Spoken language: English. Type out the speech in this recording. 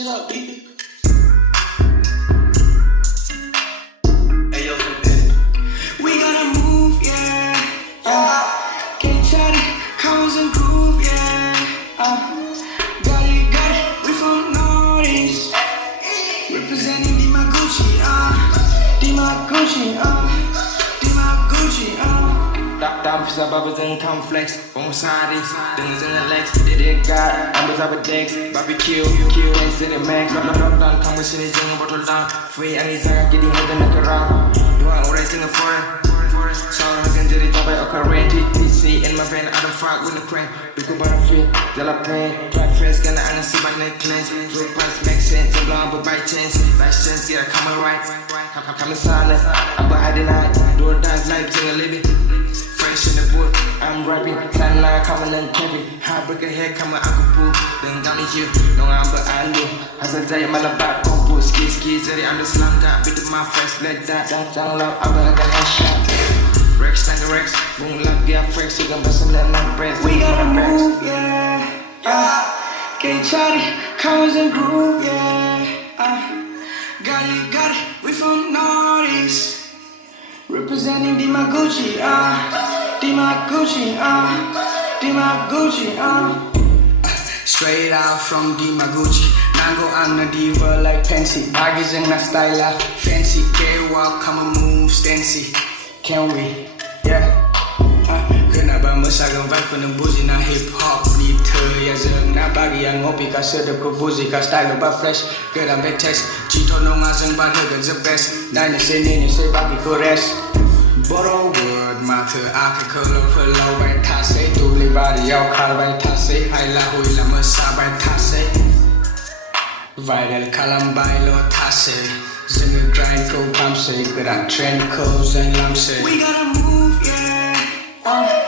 shit up, beat it. We gotta move, yeah. Get chatty, comes and groove, yeah. Got it, we from Northeast. Representing Dimaguchi, Dimaguchi, Dimaguchi, Dam bisa baba zeng tam flex, Pomosari, dengan zeng Alex, Dede God, ambil sahabat Dex, barbecue, dan City Max, lockdown, kamu sini jangan botol down, free angin sangat jadi harga nak kerang, dua orang tengah forest, seorang akan jadi capai occurring, TTC in my van, I don't fuck with the crank, duku barang fit, dalam pain, track face, kena angin sebab necklace, real price make sense, sebelum by chance, last chance kita come right, kami salah, apa ada naik, door dance life jangan lebih. Fresh in the book, I'm rapping, sana kamu lang camping, heartbreak ahead kamu aku pun, dengan kami you, nong ambil andu, asal jaya malabat kompos, ski jadi ambil selangkah, beat my fresh let that, jangan lau abang akan headshot. Rex tangga Rex, bung lagi fresh, juga bahasa lelang press. We gotta move, yeah. Get chatty, comes and groove, yeah. Got it, we from Northeast. Representing Dimaguchi, Dimaguchi, Dimaguchi, Straight out from Dimaguchi. Nango I'm the diva like Pansy. Baggies in my style fancy. K-walk, come and move, stancy. Can we? Yeah. Kenapa masakan vibe penuh buzi na hip hop ni ya zeng na bagi yang ngopi ka sedap ko buzi ka style ba fresh geram betex cito no ngazeng ba the best nine sini ni se bagi ko rest borrow word mata aka kalau perlu bai tase dubli bari yau kal bai tase hai la hui la masa bai tase viral kalam bai lo tase zeng grind ko pam se geram trend ko zeng lam se we gotta move yeah